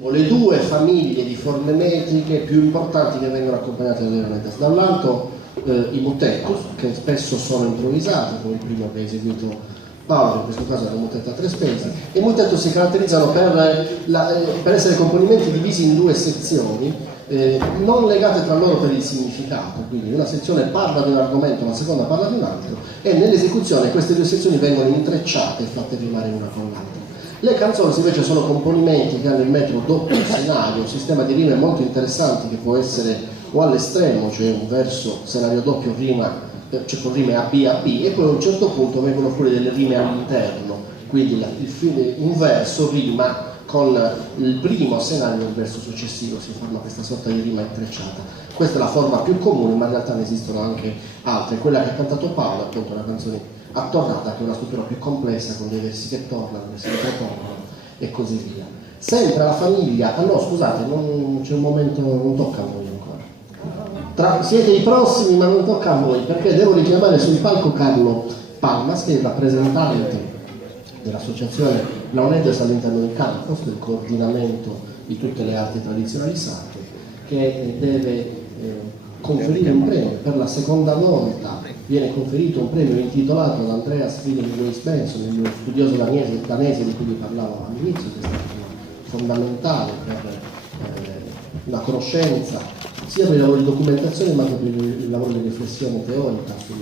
le due famiglie di forme metriche più importanti che vengono accompagnate dalle leonetas. Da un lato i mottetus, che spesso sono improvvisati, come il primo che ha eseguito Paolo, in questo caso è una mottetta a tre spesi, e i mottetus si caratterizzano per essere componimenti divisi in due sezioni, non legate tra loro per il significato, quindi una sezione parla di un argomento, la seconda parla di un altro, e nell'esecuzione queste due sezioni vengono intrecciate e fatte rimare una con l'altra. Le canzoni invece sono componimenti che hanno il metodo doppio senario, un sistema di rime molto interessante che può essere o all'estremo, cioè un verso senario doppio rima, cioè con rime AB AB, e poi a un certo punto vengono fuori delle rime all'interno, quindi un verso rima con il primo senario del verso successivo, si forma questa sorta di rima intrecciata. Questa è la forma più comune, ma in realtà ne esistono anche altre. Quella che ha cantato Paolo, appunto, una canzone attornata, che è una struttura più complessa, con dei versi che tornano, versi che ritornano e così via. Sempre la famiglia, no scusate, non c'è un momento, non tocca a voi ancora. Siete i prossimi, ma non tocca a voi, perché devo richiamare sul palco Carlo Palmas, che è il rappresentante dell'associazione Leonetas all'interno del campus, del coordinamento di tutte le arti tradizionali sacre, che deve conferire un premio. Per la seconda volta viene conferito un premio intitolato ad Andreas Friedrich Louis Benson, lo studioso danese di cui vi parlavo all'inizio, che è stato fondamentale per la conoscenza sia per i lavori di documentazione ma anche per il lavoro di riflessione teorica su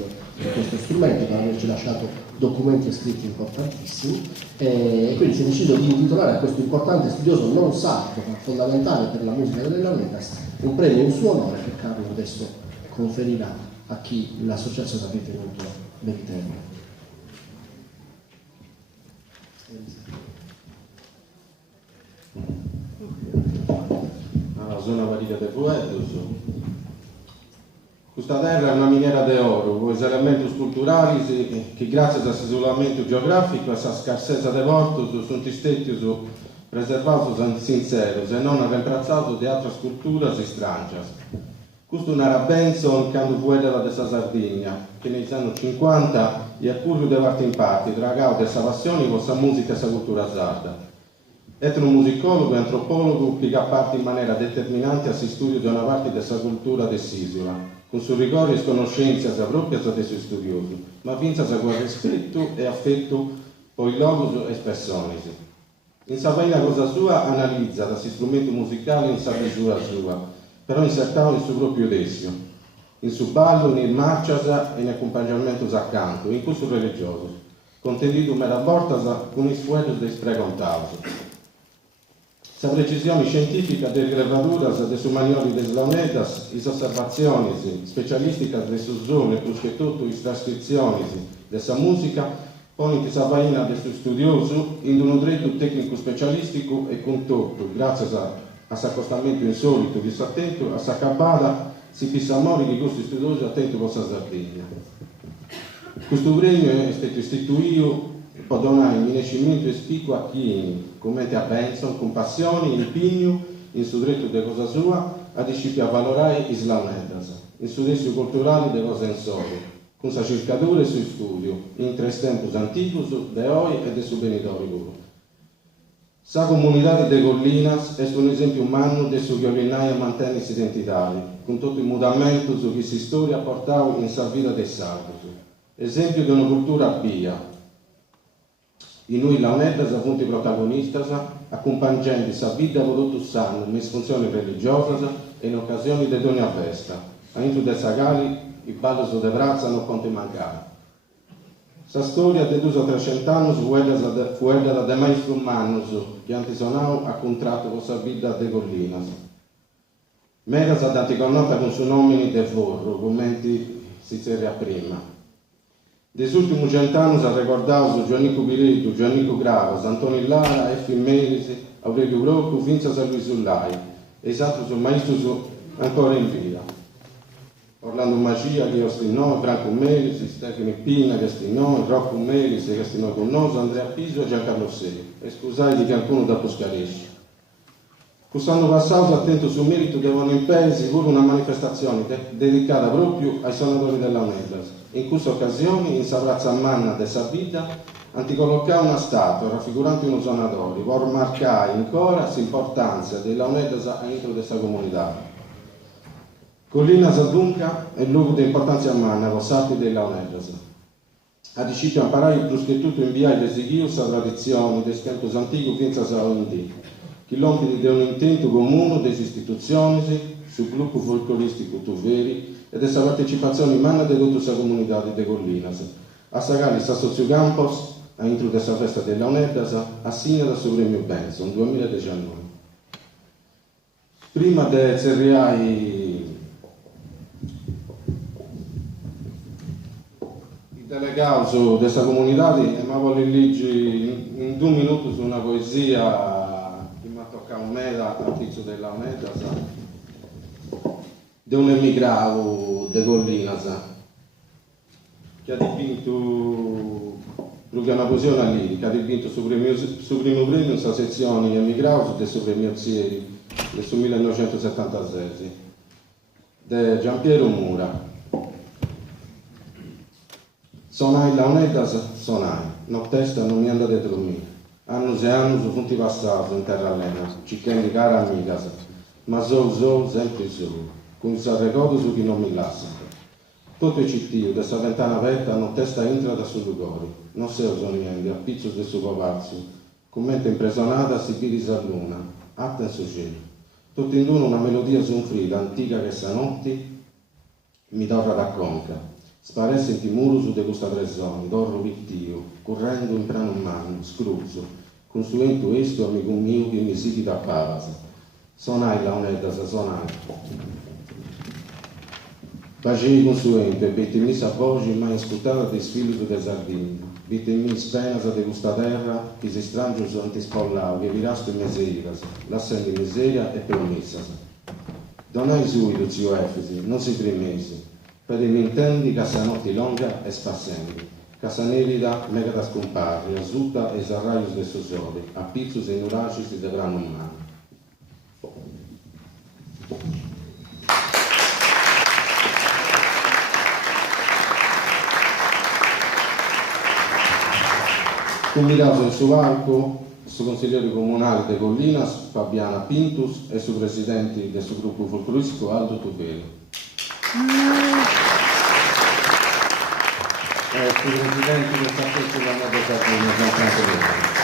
questo strumento, per averci lasciato documenti scritti importantissimi, e quindi si è deciso di intitolare a questo importante studioso non sardo ma fondamentale per la musica delle Leonetas un premio in suo onore che Carlo adesso conferirà a chi l'associazione ha ritenuto meritevole. Zona Maria de Poetos. Questa terra è una miniera di oro, con gli elementi culturali che grazie al isolamento geografico e alla scarsezza di portos sono stati preservati sinceros e non reemplazados di altre culture strange. Questo non era Benson quando fu era della Sardegna, che negli anni 50 è curvo di parte in parte, dragao della passione con la musica e la cultura sarda. Etnomusicologo e antropologo che ha parte in maniera determinante al studio di una parte della cultura dell'isola, con suo rigore e conoscenza propria dei suoi studiosi, ma vinza con rispetto e affetto per i logos e persone. In Savaina cosa sua analizza da strumento musicale in sa misura sua, però insertato in suo proprio desio, in suo ballo, in marcia e in accompagnamento a canto, in curso religioso, contenuto mera volta con i suoi dei precontados. La precisione scientifica delle gravaduras de su manuali de Leonetas, le osservazioni specialistiche de su zone, più che tutto le trascrizioni della musica, pone che Savaina de su studioso in un dritto tecnico specialistico e con tutto, grazie a suo accostamento insolito, disattento, a sua cabala, si fissa amore di questo studioso attento con la Sardegna. Questo premio è stato istituito per donare il riconoscimento espicuo a chi, come a Benson, con passione, impegno, in suo diritto di cosa sua, a disciplinare a valorare i Leonetas, in suo desio culturale di cosa in solo, con sa cercatura e suo studio, in tre tempos anticos, de oggi e de su benitori loro. Sa comunità de Collinas è un esempio umano de su violinaia mantenersi identitari, con tutto il mutamento su che si storia ha portato in sa vita dei sardos. Esempio di una cultura pia, in noi Leonetas appunto i protagonisti, accompagnando sa vita con tutto sanno, in funzioni religiose e in occasioni di ogni festa. All'interno dei sagali, i balli su de braccia non conti mancare. Sa storia di 200-300 anni fu quella da maestro umano che antisonau ha contratto con sa vita de Collinas. Megas ha dato connota con suo nome de Forro, commenti si seria prima. Degli ultimi 100 anni ha ricordato Giannico Piretto, Giannico Gravas, Antonio Lara, Effi Merisi, Aurelio Brocco, Vinza San Luis Sullai, esatto sul maestro ancora in vita. Orlando Magia che ostinò, Franco Merisi, Stefano Pina che ostinò, Rocco Merisi che ostinò con noi, Andrea Piso e Giancarlo Seri. E scusate di qualcuno da Poscaresci. Quest'anno passato, attento sul merito, devono impegni pure una manifestazione dedicata proprio ai suonatori della Leonetas. In questa occasione, in sa razza manna della vita, anticollocare una statua raffigurante uno sonatore, per marcare ancora l'importanza della un'edasa dentro questa comunità. Collina Sadunca è luogo di importanza manna, rosati della un'edasa. Ha deciso di imparare più che tutto inviare le sighius a tradizioni, dei scantos antichi, senza salondì, che l'ompiti di un intento comune delle istituzioni, sul gruppo folcloristico Tuveri e della partecipazione manna di tutta questa comunità di Collinas. A Sagali sta Soziocampos, a intro questa festa della un'edasa, assegnata sul premio Benson 2019. Prima di cerriare delegato di questa comunità, ma voglio leggere in 2 minuti su una poesia che mi ha toccato a me da tizio della Uneda, di un emigrato di Collinas, che ha dipinto, perché è una poesia lirica, ha dipinto su primo premio questa sezione emigrato del suo premiazieri del 1976, di Giampiero Mura. Sonai la un'edasa, sonai, no testa non mi andate a dormire. Anni e anni su punti passati in terra allena, cicchendi cara amica, ma sempre solo, con il ricordo su chi non mi lascia. Tutto il cittadino, da questa ventana aperta, no testa entra da sul cuore, non se lo sono niente, a pizzo del suo papazzo, con mente impressionata si pidi a luna, atta in suo cielo. Tutto in uno una melodia sonfrida, antica che stanotte mi torna da conca. Sparesse in timuro su de questa presone, dorro pittio, correndo in prano mano, scruzzo, consuento esto amico mio che mi si da pavasa. Sonai la un'edasa, sonai. Bacei consuento e bettemi sa voce mai ascoltata de spirito de sardini. Bettemi spenasa de questa terra che si strangio su antispollao, che virasto in miseria, lasciando in miseria e permessa. Donai suido, zio Efesi, non si primesi. Per mi intendi che la notte longa è spassendo, che la nerida mega da scomparre, azuta e sarraios de sosori, a pizzus e nuracis di devranno umano. Convidato in suo varco, il consigliere comunale di Collinas, Fabiana Pintus, e il presidente del suo gruppo folcloristico Aldo Tupelo. Il presidente del Partito della Nuova Sardegna, Gianfranco Bene.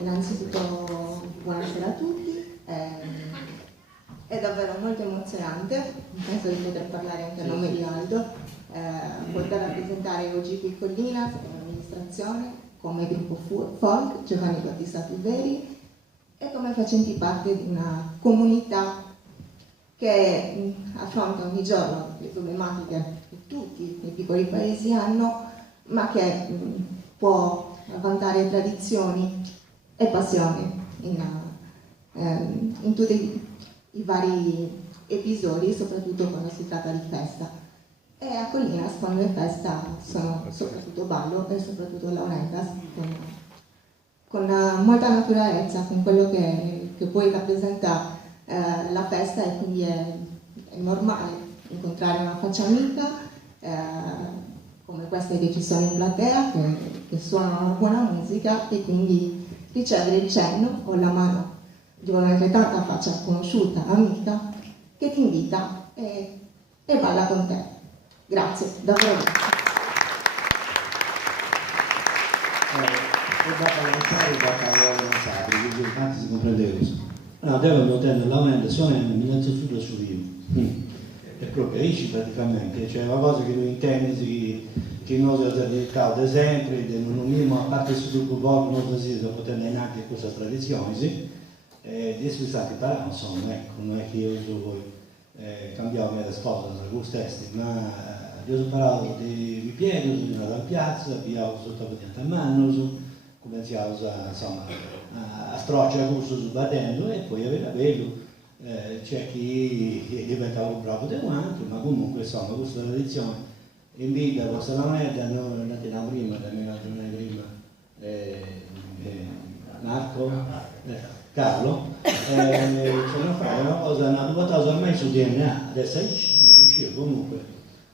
Innanzitutto buonasera a tutti, è davvero molto emozionante, penso di poter parlare anche a nome di Aldo, poter rappresentare oggi qui Collinas come amministrazione, come gruppo folk Giovanni Battista Tuveri e come facenti parte di una comunità che affronta ogni giorno le problematiche che tutti i piccoli paesi hanno, ma che può vantare tradizioni e passione in tutti i vari episodi, soprattutto quando si tratta di festa. E a Collinas quando le feste sono soprattutto ballo e soprattutto lauretas con molta naturalezza, con quello che poi rappresenta la festa, e quindi è normale incontrare una faccia amica come queste che ci sono in platea, che suonano buona musica, e quindi ricevere il cenno o la mano di un'altrettanta faccia conosciuta, amica, che ti invita e balla con te. Grazie, davvero. Anzi, si comprende questo. Devo notare la meditazione innanzitutto su io. E proprio esci praticamente, cioè una cosa che tu intendi che noi abbiamo dedicato sempre, non abbiamo, a parte su tutto il volto, non possiamo poter neanche questa tradizione, sì. Di questo anche parlare, insomma, ecco, non è che io voi cambiare le cose con stessi, ma io ho parlato di piedi, sono andato in piazza, abbiamo sotto a mano, cominciamo insomma, a strocciare questo su battendo e poi aveva bello. C'è chi diventava un bravo di un altro, ma comunque insomma questa tradizione in vita, questa moneta, noi la teniamo prima, la giornata prima, Marco, Carlo, ce ne fai una cosa, una volta ormai su DNA, adesso non riuscivo comunque,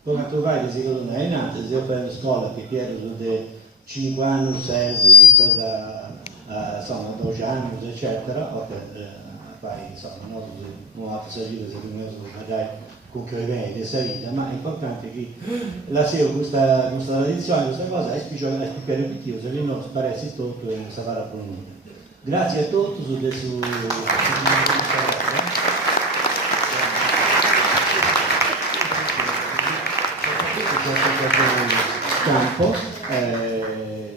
come a trovare secondo me è nato, se io fai una scuola che Piero sono di 5 anni, 6, vita insomma 12 anni, eccetera, fai insomma non ha salito se prima magari con che viene di salita, ma è importante che la seguo questa tradizione, questa cosa è speciale, è più ripetitivo, se non sparesse tutto e sa fare la pronuncia. Grazie a tutti su campo,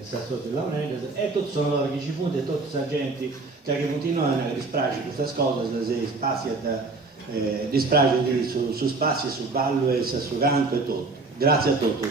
Sassotti Laurentis, e tutti sono loro che ci fanno, e tutti i agenti che continuano a rispragare queste cose, si spazi di spragare su spazi, su ballo e su canto e tutto. Grazie a tutti.